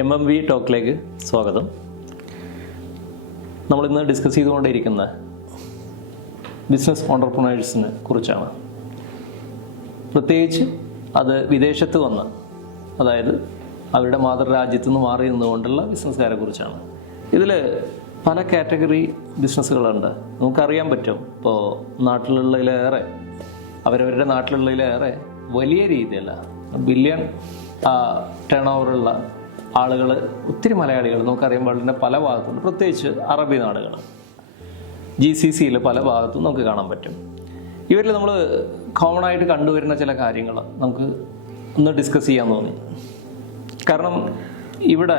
MMV ടോക്കിലേക്ക് സ്വാഗതം. നമ്മളിന്ന് discuss ചെയ്തുകൊണ്ടിരിക്കുന്ന ബിസിനസ് ഓണ്ടർപ്രണേഴ്സിനെ കുറിച്ചാണ്. പ്രത്യേകിച്ച് അത് വിദേശത്ത് വന്ന്, അതായത് അവരുടെ മാതൃരാജ്യത്തു നിന്ന് മാറി നിന്നുകൊണ്ടുള്ള ബിസിനസ്സുകാരെ കുറിച്ചാണ്. ഇതിൽ പല കാറ്റഗറി ബിസിനസ്സുകളുണ്ട്. നമുക്കറിയാൻ പറ്റും, ഇപ്പോൾ നാട്ടിലുള്ളതിലേറെ, അവരവരുടെ നാട്ടിലുള്ളതിലേറെ വലിയ രീതിയല്ല, ബില്യൺ ടേൺ ഓവറുള്ള ആളുകൾ, ഒത്തിരി മലയാളികൾ നമുക്കറിയാൻ പാടില്ല, പല ഭാഗത്തുണ്ട്. പ്രത്യേകിച്ച് അറബി നാടുകൾ, GCCയിൽ പല ഭാഗത്തും നമുക്ക് കാണാൻ പറ്റും. ഇവരിൽ നമ്മൾ കോമൺ ആയിട്ട് കണ്ടുവരുന്ന ചില കാര്യങ്ങൾ നമുക്ക് ഒന്ന് ഡിസ്കസ് ചെയ്യാൻ തോന്നി. കാരണം ഇവിടെ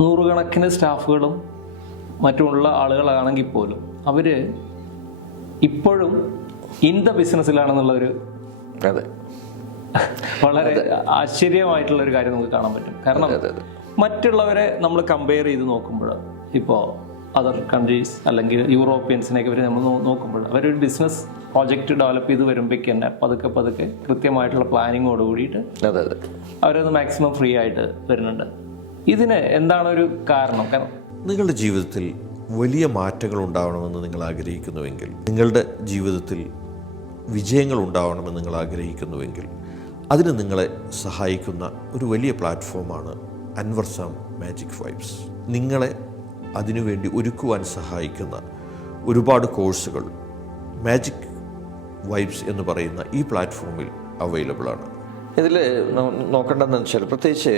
നൂറുകണക്കിന് സ്റ്റാഫുകളും മറ്റുമുള്ള ആളുകളാണെങ്കിൽ പോലും അവർ ഇപ്പോഴും ഇൻ ദ ബിസിനസ്സിലാണെന്നുള്ളൊരു വളരെ ആശ്ചര്യമായിട്ടുള്ള ഒരു കാര്യം നമുക്ക് കാണാൻ പറ്റും. കാരണം മറ്റുള്ളവരെ നമ്മൾ കമ്പയർ ചെയ്ത് നോക്കുമ്പോൾ, ഇപ്പോൾ അതർ കൺട്രീസ് അല്ലെങ്കിൽ യൂറോപ്യൻസിനെയൊക്കെ ഇവർ നമ്മൾ നോക്കുമ്പോൾ, അവരൊരു ബിസിനസ് പ്രോജക്റ്റ് ഡെവലപ്പ് ചെയ്ത് വരുമ്പോഴേക്ക് തന്നെ പതുക്കെ കൃത്യമായിട്ടുള്ള പ്ലാനിങ്ങോട് കൂടിയിട്ട് അവരത് മാക്സിമം ഫ്രീ ആയിട്ട് വരുന്നുണ്ട്. ഇതിന് എന്താണ് ഒരു കാരണം? കാരണം നിങ്ങളുടെ ജീവിതത്തിൽ വലിയ മാറ്റങ്ങൾ ഉണ്ടാവണമെന്ന് നിങ്ങൾ ആഗ്രഹിക്കുന്നുവെങ്കിൽ, നിങ്ങളുടെ ജീവിതത്തിൽ വിജയങ്ങൾ ഉണ്ടാവണമെന്ന് നിങ്ങൾ ആഗ്രഹിക്കുന്നുവെങ്കിൽ, അതിന് നിങ്ങളെ സഹായിക്കുന്ന ഒരു വലിയ പ്ലാറ്റ്ഫോമാണ് അൻവർസാം മാജിക് വൈബ്സ്. നിങ്ങളെ അതിനുവേണ്ടി ഒരുക്കുവാൻ സഹായിക്കുന്ന ഒരുപാട് കോഴ്സുകൾ മാജിക് വൈബ്സ് എന്ന് പറയുന്ന ഈ പ്ലാറ്റ്ഫോമിൽ അവൈലബിൾ ആണ്. ഇതിൽ നോക്കേണ്ടതെന്ന് വെച്ചാൽ, പ്രത്യേകിച്ച്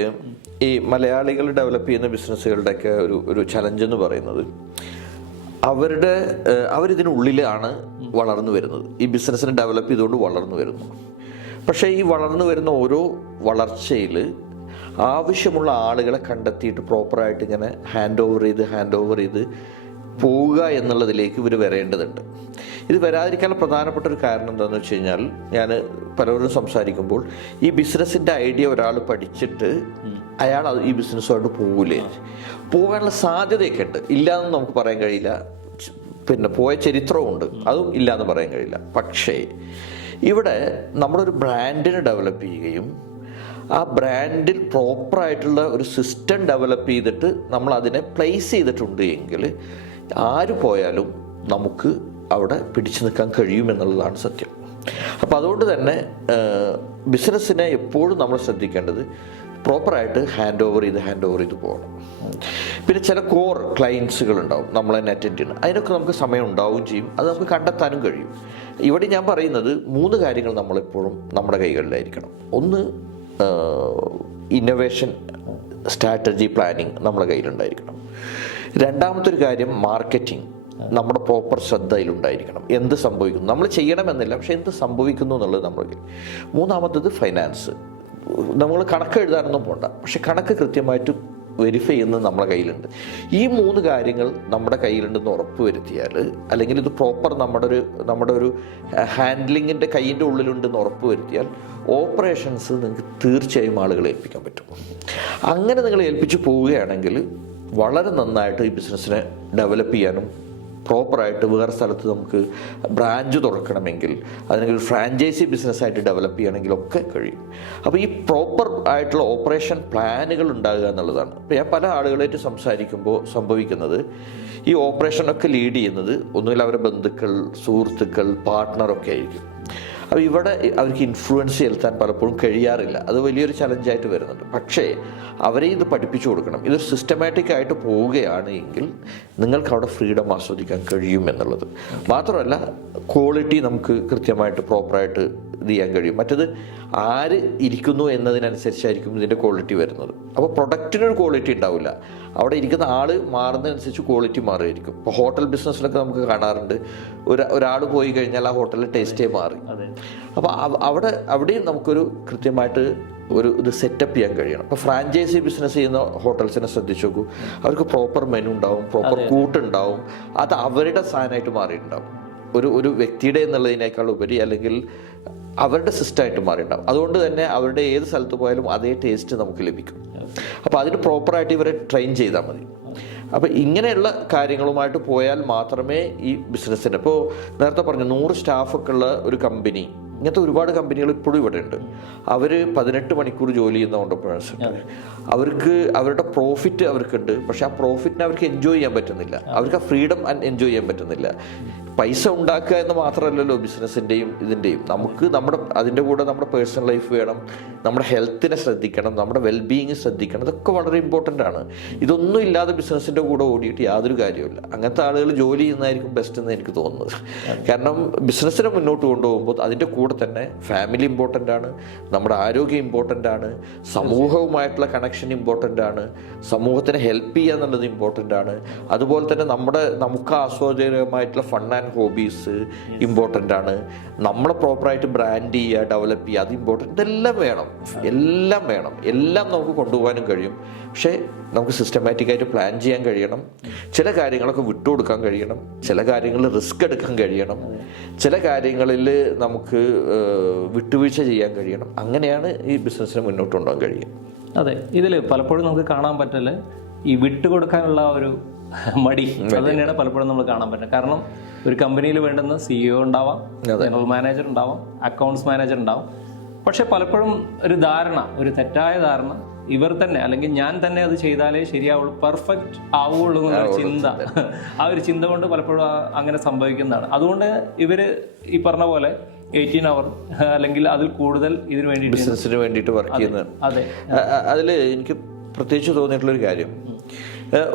ഈ മലയാളികൾ ഡെവലപ്പ് ചെയ്യുന്ന ബിസിനസ്സുകളുടെയൊക്കെ ഒരു ചലഞ്ച് എന്ന് പറയുന്നത്, അവരിതിനുള്ളിലാണ് വളർന്നു വരുന്നത്. ഈ ബിസിനസ്സിനെ ഡെവലപ്പ് ചെയ്തുകൊണ്ട് വളർന്നു വരുന്നു. പക്ഷേ ഈ വളർന്നു വരുന്ന ഓരോ വളർച്ചയിൽ ആവശ്യമുള്ള ആളുകളെ കണ്ടെത്തിയിട്ട് പ്രോപ്പറായിട്ട് ഇങ്ങനെ ഹാൻഡ് ഓവർ ചെയ്ത് പോവുക എന്നുള്ളതിലേക്ക് ഇവർ വരേണ്ടതുണ്ട്. ഇത് വരാതിരിക്കാനുള്ള പ്രധാനപ്പെട്ട ഒരു കാരണം എന്താണെന്ന് വെച്ച് കഴിഞ്ഞാൽ, ഞാൻ പലരോടും സംസാരിക്കുമ്പോൾ, ഈ ബിസിനസ്സിൻ്റെ ഐഡിയ ഒരാൾ പഠിച്ചിട്ട് അയാൾ ഈ ബിസിനസ്സുമായിട്ട് പോകില്ലേ, പോകാനുള്ള സാധ്യതയൊക്കെ ഉണ്ട്. ഇല്ലയെന്ന് നമുക്ക് പറയാൻ കഴിയില്ല. പിന്നെ പോയ ചരിത്രമുണ്ട്, അതും ഇല്ലയെന്ന് പറയാൻ കഴിയില്ല. പക്ഷേ ഇവിടെ നമ്മളൊരു ബ്രാൻഡിനെ ഡെവലപ്പ് ചെയ്യുകയും ആ ബ്രാൻഡിൽ പ്രോപ്പറായിട്ടുള്ള ഒരു സിസ്റ്റം ഡെവലപ്പ് ചെയ്തിട്ട് നമ്മൾ അതിനെ പ്ലേസ് ചെയ്തിട്ടുണ്ട് എങ്കിൽ ആര് പോയാലും നമുക്ക് അവിടെ പിടിച്ചു നിൽക്കാൻ കഴിയുമെന്നുള്ളതാണ് സത്യം. അപ്പോൾ അതുകൊണ്ട് തന്നെ ബിസിനസ്സിനെ എപ്പോഴും നമ്മൾ ശ്രദ്ധിക്കേണ്ടത് പ്രോപ്പറായിട്ട് ഹാൻഡ് ഓവർ ചെയ്ത് പോകണം. പിന്നെ ചില കോർ ക്ലയൻസുകളുണ്ടാവും നമ്മളെ അറ്റൻഡ് ചെയ്യണം. അതിനൊക്കെ നമുക്ക് സമയം ഉണ്ടാവുകയും ചെയ്യും, അത് നമുക്ക് കണ്ടെത്താനും കഴിയും. ഇവിടെ ഞാൻ പറയുന്നത് 3 കാര്യങ്ങൾ നമ്മളെപ്പോഴും നമ്മുടെ കൈകളിലായിരിക്കണം. ഒന്ന്, ഇന്നൊവേഷൻ സ്ട്രാറ്റജി പ്ലാനിങ് നമ്മുടെ കയ്യിലുണ്ടായിരിക്കണം. രണ്ടാമത്തെ ഒരു കാര്യം, മാർക്കറ്റിംഗ്. നമ്മുടെ പ്രോപ്പർ ശ്രദ്ധയിലുണ്ടായിരിക്കണം. എന്ത് സംഭവിക്കുന്നു, നമ്മൾ ചെയ്യണമെന്നില്ല, പക്ഷെ എന്ത് സംഭവിക്കുന്നു എന്നുള്ളത് നമ്മുടെ. മൂന്നാമത്തത് ഫൈനാൻസ്. നമ്മൾ കണക്ക് എഴുതാനൊന്നും പോകണ്ട, പക്ഷെ കണക്ക് കൃത്യമായിട്ട് വെരിഫൈ ചെയ്യുന്നത് നമ്മുടെ കയ്യിലുണ്ട്. ഈ 3 കാര്യങ്ങൾ നമ്മുടെ കയ്യിലുണ്ടെന്ന് ഉറപ്പ് വരുത്തിയാൽ, അല്ലെങ്കിൽ ഇത് പ്രോപ്പർ നമ്മുടെ ഒരു ഹാൻഡ്ലിങ്ങിൻ്റെ കയ്യിൻ്റെ ഉള്ളിലുണ്ടെന്ന് ഉറപ്പ് വരുത്തിയാൽ, ഓപ്പറേഷൻസ് നിങ്ങൾക്ക് തീർച്ചയായും ആളുകളെ ഏൽപ്പിക്കാൻ പറ്റും. അങ്ങനെ നിങ്ങൾ ഏൽപ്പിച്ച് പോവുകയാണെങ്കിൽ വളരെ നന്നായിട്ട് ഈ ബിസിനസ്സിനെ ഡെവലപ്പ് ചെയ്യാനും, പ്രോപ്പറായിട്ട് വേറെ സ്ഥലത്ത് നമുക്ക് ബ്രാഞ്ച് തുറക്കണമെങ്കിൽ, അല്ലെങ്കിൽ ഒരു ഫ്രാഞ്ചൈസി ബിസിനസ്സായിട്ട് ഡെവലപ്പ് ചെയ്യണമെങ്കിലൊക്കെ കഴിയും. അപ്പോൾ ഈ പ്രോപ്പർ ആയിട്ടുള്ള ഓപ്പറേഷൻ പ്ലാനുകൾ ഉണ്ടാകുക എന്നുള്ളതാണ്. ഇപ്പോൾ ഞാൻ പല ആളുകളായിട്ട് സംസാരിക്കുമ്പോൾ സംഭവിക്കുന്നത്, ഈ ഓപ്പറേഷനൊക്കെ ലീഡ് ചെയ്യുന്നത് ഒന്നുമില്ല അവരുടെ ബന്ധുക്കൾ, സുഹൃത്തുക്കൾ, പാർട്ട്ണറൊക്കെ ആയിരിക്കും. അപ്പോൾ ഇവിടെ അവർക്ക് ഇൻഫ്ലുവൻസ് ചെലുത്താൻ പലപ്പോഴും കഴിയാറില്ല. അത് വലിയൊരു ചലഞ്ചായിട്ട് വരുന്നുണ്ട്. പക്ഷേ അവരെ ഇത് പഠിപ്പിച്ചു കൊടുക്കണം. ഇതൊരു സിസ്റ്റമാറ്റിക് ആയിട്ട് പോവുകയാണ് എങ്കിൽ നിങ്ങൾക്ക് അവിടെ ഫ്രീഡം ആസ്വദിക്കാൻ കഴിയും എന്നുള്ളത് മാത്രമല്ല, ക്വാളിറ്റി നമുക്ക് കൃത്യമായിട്ട് പ്രോപ്പറായിട്ട് ഇത് ചെയ്യാൻ കഴിയും. മറ്റത് ആര് ഇരിക്കുന്നു എന്നതിനനുസരിച്ചായിരിക്കും ഇതിൻ്റെ ക്വാളിറ്റി വരുന്നത്. അപ്പോൾ പ്രൊഡക്റ്റിനൊരു ക്വാളിറ്റി ഉണ്ടാവില്ല, അവിടെ ഇരിക്കുന്ന ആൾ മാറുന്നതനുസരിച്ച് ക്വാളിറ്റി മാറുമായിരിക്കും. ഇപ്പോൾ ഹോട്ടൽ ബിസിനസ്സിലൊക്കെ നമുക്ക് കാണാറുണ്ട്, ഒരാൾ പോയി കഴിഞ്ഞാൽ ആ ഹോട്ടലിൽ ടേസ്റ്റേ മാറി. അപ്പോൾ അവിടെയും നമുക്കൊരു കൃത്യമായിട്ട് ഇത് സെറ്റപ്പ് ചെയ്യാൻ കഴിയണം. അപ്പോൾ ഫ്രാഞ്ചൈസി ബിസിനസ് ചെയ്യുന്ന ഹോട്ടൽസിനെ ശ്രദ്ധിച്ചു നോക്കൂ, അവർക്ക് പ്രോപ്പർ മെനു ഉണ്ടാവും, പ്രോപ്പർ കൂട്ടുണ്ടാവും. അത് അവരുടെ സാധനമായിട്ട് മാറിയിട്ടുണ്ടാവും. ഒരു വ്യക്തിയുടെ എന്നുള്ളതിനേക്കാൾ ഉപരി, അല്ലെങ്കിൽ അവരുടെ സിസ്റ്റമായിട്ട് മാറിയിട്ടുണ്ടാവും. അതുകൊണ്ട് തന്നെ അവരുടെ ഏത് സ്ഥലത്ത് പോയാലും അതേ ടേസ്റ്റ് നമുക്ക് ലഭിക്കും. അപ്പോൾ അതിന് പ്രോപ്പറായിട്ട് ഇവരെ ട്രെയിൻ ചെയ്താൽ മതി. അപ്പോൾ ഇങ്ങനെയുള്ള കാര്യങ്ങളുമായിട്ട് പോയാൽ മാത്രമേ ഈ ബിസിനസ്സിന്, ഇപ്പോൾ നേരത്തെ പറഞ്ഞു 100 സ്റ്റാഫൊക്കെ ഉള്ള ഒരു കമ്പനി ഇങ്ങനത്തെ ഒരുപാട് കമ്പനികൾ ഇപ്പോഴും ഇവിടെ ഉണ്ട്. അവർ 18 മണിക്കൂർ ജോലി ചെയ്യുന്ന ഓണ്ടർപ്രണേഴ്സ് ഉണ്ട്. അവർക്ക് അവരുടെ പ്രോഫിറ്റ് അവർക്കുണ്ട്, പക്ഷെ ആ പ്രോഫിറ്റിനെ അവർക്ക് എൻജോയ് ചെയ്യാൻ പറ്റുന്നില്ല, അവർക്ക് ആ ഫ്രീഡം എൻജോയ് ചെയ്യാൻ പറ്റുന്നില്ല. പൈസ ഉണ്ടാക്കുക എന്ന് മാത്രമല്ലല്ലോ ബിസിനസ്സിൻ്റെയും ഇതിൻ്റെയും. നമുക്ക് അതിൻ്റെ കൂടെ നമ്മുടെ പേഴ്സണൽ ലൈഫ് വേണം, നമ്മുടെ ഹെൽത്തിനെ ശ്രദ്ധിക്കണം, നമ്മുടെ വെൽബീയിങ് ശ്രദ്ധിക്കണം. ഇതൊക്കെ വളരെ ഇമ്പോർട്ടൻ്റ് ആണ്. ഇതൊന്നും ഇല്ലാതെ ബിസിനസ്സിൻ്റെ കൂടെ ഓടിയിട്ട് യാതൊരു കാര്യമില്ല. അങ്ങനത്തെ ആളുകൾ ജോലി ചെയ്യുന്നതായിരിക്കും ബെസ്റ്റ് എന്ന് എനിക്ക് തോന്നുന്നത്. കാരണം ബിസിനസ്സിനെ മുന്നോട്ട് കൊണ്ടുപോകുമ്പോൾ അതിൻ്റെ കൂടെ തന്നെ ഫാമിലി ഇമ്പോർട്ടൻ്റ് ആണ്, നമ്മുടെ ആരോഗ്യം ഇമ്പോർട്ടൻ്റ് ആണ്, സമൂഹവുമായിട്ടുള്ള കണക്ഷൻ ഇമ്പോർട്ടൻ്റ് ആണ്, സമൂഹത്തിനെ ഹെൽപ്പ് ചെയ്യുക എന്നുള്ളത് ഇമ്പോർട്ടൻ്റ് ആണ്. അതുപോലെ തന്നെ നമുക്ക് ആസ്വാദ്യകരമായിട്ടുള്ള ഫൺ ആൻഡ് ഹോബീസ് ഇമ്പോർട്ടൻ്റ് ആണ്. നമ്മളെ പ്രോപ്പറായിട്ട് ബ്രാൻഡ് ചെയ്യുക, ഡെവലപ്പ് ചെയ്യുക, അത് ഇമ്പോർട്ടൻ്റ്. ഇതെല്ലാം വേണം, എല്ലാം വേണം. എല്ലാം നമുക്ക് കൊണ്ടുപോകാനും കഴിയും. പക്ഷേ നമുക്ക് സിസ്റ്റമാറ്റിക്കായിട്ട് പ്ലാൻ ചെയ്യാൻ കഴിയണം. ചില കാര്യങ്ങളൊക്കെ വിട്ടുകൊടുക്കാൻ കഴിയണം, ചില കാര്യങ്ങളിൽ റിസ്ക് എടുക്കാൻ കഴിയണം, ചില കാര്യങ്ങളിൽ നമുക്ക് വിട്ടുവീഴ്ച ചെയ്യാൻ കഴിയണം. അങ്ങനെയാണ് ഈ ബിസിനസ്സിനെ മുന്നോട്ട് കൊണ്ടുപോകാൻ കഴിയും. അതെ, ഇതിൽ പലപ്പോഴും നമുക്ക് കാണാൻ പറ്റില്ല ഈ വിട്ടുകൊടുക്കാനുള്ള ഒരു മടി. അത് തന്നെയാണ് പലപ്പോഴും നമ്മൾ കാണാൻ പറ്റുന്നത്. കാരണം ഒരു കമ്പനിയിൽ വേണ്ടുന്ന CEO ഉണ്ടാവാം, ജനറൽ മാനേജർ ഉണ്ടാവാം, അക്കൗണ്ട്സ് മാനേജർ ഉണ്ടാവും. പക്ഷെ പലപ്പോഴും ഒരു തെറ്റായ ധാരണ ഇവർ തന്നെ അല്ലെങ്കിൽ ഞാൻ തന്നെ അത് ചെയ്താലേ ശരിയാവുള്ളൂ, പെർഫെക്റ്റ് ആവുള്ളൂ എന്നൊരു ചിന്ത, ആ ഒരു ചിന്ത കൊണ്ട് പലപ്പോഴും അങ്ങനെ സംഭവിക്കുന്നതാണ്. അതുകൊണ്ട് ഇവര് ഈ പറഞ്ഞ പോലെ 18 hour അല്ലെങ്കിൽ അതിൽ കൂടുതൽ ഇതിനു വേണ്ടി ബിസിനസ്സിന് വേണ്ടിയിട്ട് വർക്ക് ചെയ്യുന്നത്. അതെ, അതിൽ എനിക്ക് പ്രത്യേകിച്ച് തോന്നിയിട്ടുള്ളൊരു കാര്യം,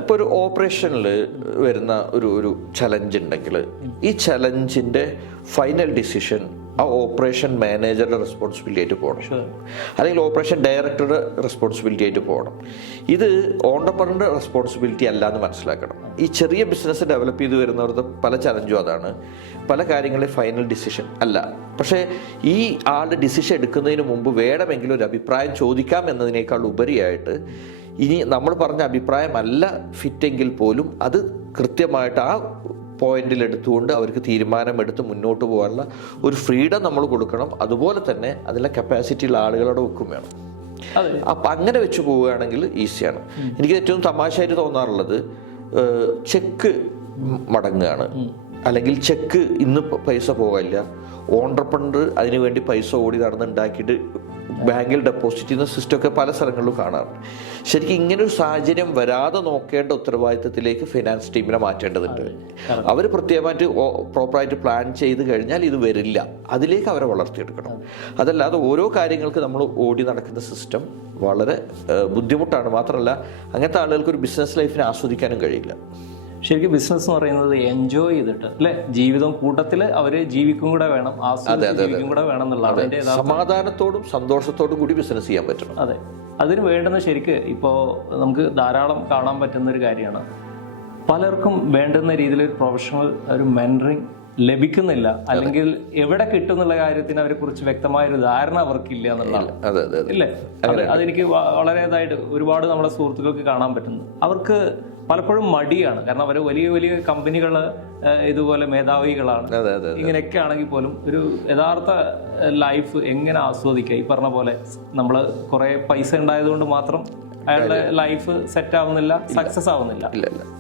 ഇപ്പോൾ ഒരു ഓപ്പറേഷനിൽ വരുന്ന ഒരു ചലഞ്ച് ഉണ്ടെങ്കിൽ ഈ ചലഞ്ചിൻ്റെ ഫൈനൽ ഡിസിഷൻ ആ ഓപ്പറേഷൻ മാനേജറുടെ റെസ്പോൺസിബിലിറ്റി ആയിട്ട് പോകണം, അല്ലെങ്കിൽ ഓപ്പറേഷൻ ഡയറക്ടറുടെ റെസ്പോൺസിബിലിറ്റി ആയിട്ട് പോകണം. ഇത് ഓണ്ടർപ്രണറുടെ റെസ്പോൺസിബിലിറ്റി അല്ല എന്ന് മനസ്സിലാക്കണം. ഈ ചെറിയ ബിസിനസ് ഡെവലപ്പ് ചെയ്ത് വരുന്നവരുടെ പല ചലഞ്ചും അതാണ്. പല കാര്യങ്ങളിൽ ഫൈനൽ ഡിസിഷൻ അല്ല. പക്ഷേ ഈ ആളുടെ ഡിസിഷൻ എടുക്കുന്നതിന് മുമ്പ് വേണമെങ്കിലും ഒരു അഭിപ്രായം ചോദിക്കാം എന്നതിനേക്കാൾ ഉപരിയായിട്ട് ഇനി നമ്മൾ പറഞ്ഞ അഭിപ്രായമല്ല ഫിറ്റെങ്കിൽ പോലും അത് കൃത്യമായിട്ട് ആ പോയിന്റിൽ എടുത്തുകൊണ്ട് അവർക്ക് തീരുമാനമെടുത്ത് മുന്നോട്ട് പോകാനുള്ള ഒരു ഫ്രീഡം നമ്മൾ കൊടുക്കണം. അതുപോലെ തന്നെ അതിലെ കപ്പാസിറ്റിയുള്ള ആളുകളുടെ വെക്കും വേണം. അപ്പം അങ്ങനെ വെച്ച് പോവുകയാണെങ്കിൽ ഈസിയാണ്. എനിക്ക് ഏറ്റവും തമാശയായിട്ട് തോന്നാറുള്ളത്, ചെക്ക് മടങ്ങുകയാണ്, അല്ലെങ്കിൽ ചെക്ക് ഇന്ന് പൈസ പോകില്ല, ഓണ്ടർപ്രണർ അതിനുവേണ്ടി പൈസ ഓടി നടന്ന് ഉണ്ടാക്കിയിട്ട് ബാങ്കിൽ ഡെപ്പോസിറ്റ് ചെയ്യുന്ന സിസ്റ്റമൊക്കെ പല സ്ഥലങ്ങളിലും കാണാറുണ്ട്. ശരിക്കും ഇങ്ങനൊരു സാഹചര്യം വരാതെ നോക്കേണ്ട ഉത്തരവാദിത്തത്തിലേക്ക് ഫിനാൻസ് ടീമിനെ മാറ്റേണ്ടതുണ്ട്. അവർ പ്രത്യേകമായിട്ട് പ്രോപ്പറായിട്ട് പ്ലാൻ ചെയ്ത് കഴിഞ്ഞാൽ ഇത് വരില്ല, അതിലേക്ക് അവരെ വളർത്തിയെടുക്കണം. അതല്ലാതെ ഓരോ കാര്യങ്ങൾക്ക് നമ്മൾ ഓടി നടക്കുന്ന സിസ്റ്റം വളരെ ബുദ്ധിമുട്ടാണ്. മാത്രമല്ല അങ്ങനത്തെ ആളുകൾക്ക് ഒരു ബിസിനസ് ലൈഫിനെ ആസ്വദിക്കാനും കഴിയില്ല. ശരിക്കും ബിസിനസ് എന്ന് പറയുന്നത് എൻജോയ് ചെയ്തിട്ട് അല്ലെ, ജീവിതം കൂട്ടത്തിൽ അവര് ജീവിക്കും കൂടെ വേണം, ജീവിക്കും കൂടെ വേണം എന്നുള്ളതാണ്. സമാധാനത്തോടും സന്തോഷത്തോടും കൂടി ബിസിനസ് ചെയ്യാൻ പറ്റണം. അതെ, അതിന് വേണ്ടുന്ന ശരിക്ക് ഇപ്പോൾ നമുക്ക് ധാരാളം കാണാൻ പറ്റുന്ന ഒരു കാര്യമാണ്, പലർക്കും വേണ്ടുന്ന രീതിയിൽ ഒരു പ്രൊഫഷണൽ ഒരു മെന്ററിങ് ലഭിക്കുന്നില്ല, അല്ലെങ്കിൽ എവിടെ കിട്ടും എന്നുള്ള കാര്യത്തിന് അവരെ കുറിച്ച് വ്യക്തമായൊരു ധാരണ അവർക്കില്ല എന്നുള്ളതാണ്. ഇല്ലേ, അതെനിക്ക് വളരെതായിട്ട് ഒരുപാട് നമ്മുടെ സുഹൃത്തുക്കൾക്ക് കാണാൻ പറ്റുന്നു. അവർക്ക് പലപ്പോഴും മടിയാണ്. കാരണം അവർ വലിയ വലിയ കമ്പനികൾ ഇതുപോലെ മേധാവികളാണ്. ഇങ്ങനെയൊക്കെ ആണെങ്കിൽ പോലും ഒരു യഥാർത്ഥ ലൈഫ് എങ്ങനെ ആസ്വദിക്കുക, ഈ പറഞ്ഞ പോലെ നമ്മൾ കുറെ പൈസ ഉണ്ടായതുകൊണ്ട് മാത്രം അയാളുടെ ലൈഫ് സെറ്റ് ആവുന്നില്ല, സക്സസ് ആവുന്നില്ല.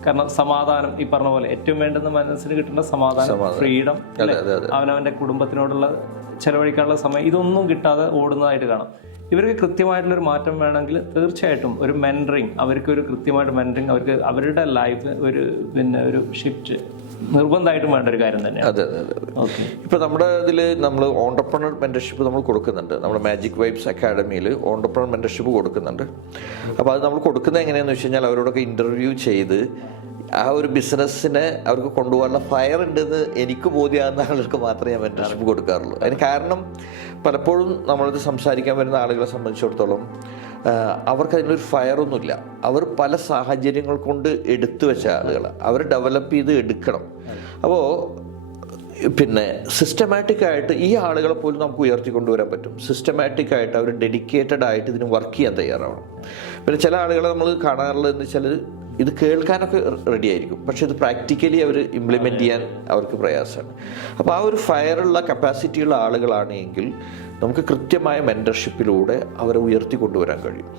കാരണം സമാധാനം, ഈ പറഞ്ഞ പോലെ ഏറ്റവും വേണ്ടുന്ന മനസ്സിന് കിട്ടുന്ന സമാധാനം, ഫ്രീഡം, അവനവന്റെ കുടുംബത്തിനോടുള്ള ചെലവഴിക്കാനുള്ള സമയം, ഇതൊന്നും കിട്ടാതെ ഓടുന്നതായിട്ട് കാണാം. ഇവർക്ക് കൃത്യമായിട്ടുള്ളൊരു മാറ്റം വേണമെങ്കിൽ തീർച്ചയായിട്ടും ഒരു മെന്ററിങ്, അവർക്ക് ഒരു കൃത്യമായിട്ട് മെന്ററിങ്, അവർക്ക് അവരുടെ ലൈഫ് ഒരു ഷിഫ്റ്റ് നിർബന്ധമായിട്ടും വേണ്ട ഒരു കാര്യം തന്നെയാണ്. അതെ. ഇപ്പൊ നമ്മുടെ ഇതിൽ നമ്മൾ ഓണ്ടർപ്രണർ മെന്റർഷിപ്പ് നമ്മൾ കൊടുക്കുന്നുണ്ട്. നമ്മുടെ മാജിക് വൈബ്സ് അക്കാഡമിയിൽ ഓണ്ടർപ്രണർ മെന്റർഷിപ്പ് കൊടുക്കുന്നുണ്ട്. അപ്പോൾ അത് നമ്മൾ കൊടുക്കുന്നത് എങ്ങനെയാണെന്ന് വെച്ച് കഴിഞ്ഞാൽ അവരോടൊക്കെ ഇന്റർവ്യൂ ചെയ്ത് ആ ഒരു ബിസിനസ്സിനെ അവർക്ക് കൊണ്ടുപോകാനുള്ള ഫയർ ഉണ്ടെന്ന് എനിക്ക് ബോധ്യമാകുന്ന ആളുകൾക്ക് മാത്രമേ ഞാൻ മെന്റർഷിപ്പ് കൊടുക്കാറുള്ളൂ. അതിന് കാരണം പലപ്പോഴും നമ്മളിത് സംസാരിക്കാൻ വരുന്ന ആളുകളെ സംബന്ധിച്ചിടത്തോളം അവർക്ക് അതിനൊരു ഫയറൊന്നുമില്ല. അവർ പല സാഹചര്യങ്ങൾ കൊണ്ട് എടുത്തു വെച്ച ആളുകളാണ്. അവർ ഡെവലപ്പ് ചെയ്ത് എടുക്കണം. അപ്പോൾ പിന്നെ സിസ്റ്റമാറ്റിക്കായിട്ട് ഈ ആളുകളെ പോലും നമുക്ക് ഉയർത്തിക്കൊണ്ടുവരാൻ പറ്റും. സിസ്റ്റമാറ്റിക്കായിട്ട് അവർ ഡെഡിക്കേറ്റഡ് ആയിട്ട് ഇതിന് വർക്ക് ചെയ്യാൻ തയ്യാറാവണം. പിന്നെ ചില ആളുകളെ നമ്മൾ കാണാറുള്ളത് എന്ന് വെച്ചാൽ ഇത് കേൾക്കാനൊക്കെ റെഡി ആയിരിക്കും, പക്ഷെ ഇത് പ്രാക്ടിക്കലി അവർ ഇംപ്ലിമെൻ്റ് ചെയ്യാൻ അവർക്ക് പ്രയാസമാണ്. അപ്പോൾ ആ ഒരു ഫയറുള്ള കപ്പാസിറ്റിയുള്ള ആളുകളാണെങ്കിൽ നമുക്ക് കൃത്യമായ മെൻറ്റർഷിപ്പിലൂടെ അവരെ ഉയർത്തി കൊണ്ടുവരാൻ കഴിയും.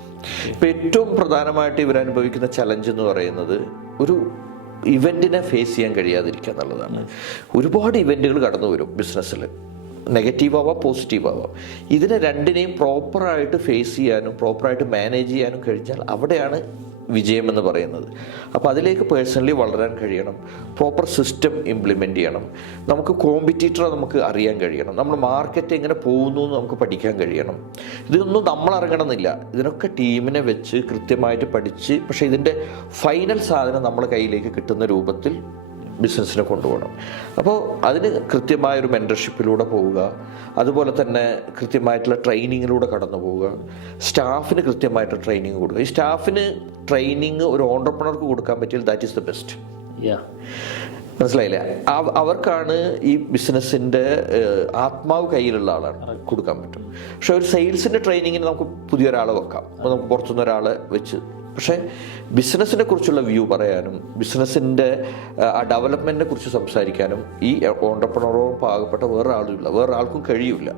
ഇപ്പോൾ ഏറ്റവും പ്രധാനമായിട്ട് ഇവരനുഭവിക്കുന്ന ചലഞ്ച് എന്ന് പറയുന്നത് ഒരു ഇവൻറ്റിനെ ഫേസ് ചെയ്യാൻ കഴിയാതിരിക്കുക എന്നുള്ളതാണ്. ഒരുപാട് ഇവൻറ്റുകൾ കടന്നു വരും ബിസിനസ്സിൽ. നെഗറ്റീവ് ആവാം, പോസിറ്റീവ് ആവാം. ഇതിനെ രണ്ടിനെയും പ്രോപ്പറായിട്ട് ഫേസ് ചെയ്യാനും പ്രോപ്പറായിട്ട് മാനേജ് ചെയ്യാനും കഴിഞ്ഞാൽ അവിടെയാണ് വിജയം എന്ന് പറയുന്നത്. അപ്പോൾ അതിലേക്ക് പേഴ്സണലി വളരാൻ കഴിയണം, പ്രോപ്പർ സിസ്റ്റം ഇംപ്ലിമെൻ്റ് ചെയ്യണം, നമുക്ക് കോമ്പറ്റീറ്ററെ നമുക്ക് അറിയാൻ കഴിയണം, നമ്മുടെ മാർക്കറ്റ് എങ്ങനെ പോകുന്നു എന്ന് നമുക്ക് പഠിക്കാൻ കഴിയണം. ഇതൊന്നും നമ്മൾ ഇറങ്ങണമെന്നില്ല, ഇതിനൊക്കെ ടീമിനെ വെച്ച് കൃത്യമായിട്ട് പഠിച്ച്, പക്ഷേ ഇതിൻ്റെ ഫൈനൽ സാധനം നമ്മുടെ കയ്യിലേക്ക് കിട്ടുന്ന രൂപത്തിൽ ബിസിനസ്സിനെ കൊണ്ടുപോകണം. അപ്പോൾ അതിന് കൃത്യമായൊരു മെൻറ്റർഷിപ്പിലൂടെ പോവുക, അതുപോലെ തന്നെ കൃത്യമായിട്ടുള്ള ട്രെയിനിങ്ങിലൂടെ കടന്നു പോവുക, സ്റ്റാഫിന് കൃത്യമായിട്ട് ട്രെയിനിങ് കൊടുക്കുക. ഈ സ്റ്റാഫിന് ട്രെയിനിങ് ഒരു ഓൺടർപ്രണർക്ക് കൊടുക്കാൻ പറ്റിയാൽ ദാറ്റ് ഈസ് ദ ബെസ്റ്റ്. മനസ്സിലായില്ലേ? അവർക്കാണ് ഈ ബിസിനസ്സിൻ്റെ ആത്മാവ് കയ്യിലുള്ള ആളാണ് കൊടുക്കാൻ പറ്റും. പക്ഷെ ഒരു സെയിൽസിൻ്റെ ട്രെയിനിങ്ങിന് നമുക്ക് പുതിയൊരാളെ വെക്കാം, അപ്പോൾ നമുക്ക് പുറത്തുനിന്ന് ഒരാളെ വെച്ച്. പക്ഷേ ബിസിനസ്സിനെ കുറിച്ചുള്ള വ്യൂ പറയാനും ബിസിനസ്സിൻ്റെ ആ ഡെവലപ്മെൻറ്റിനെ കുറിച്ച് സംസാരിക്കാനും ഈ ഓൺടർപ്രണറോ പാകപ്പെട്ട വേറെ ആൾക്കും കഴിയില്ല.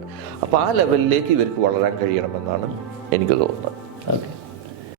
അപ്പോൾ ആ ലെവലിലേക്ക് ഇവർക്ക് വളരാൻ കഴിയണമെന്നാണ് എനിക്ക് തോന്നുന്നത്. ഓക്കെ.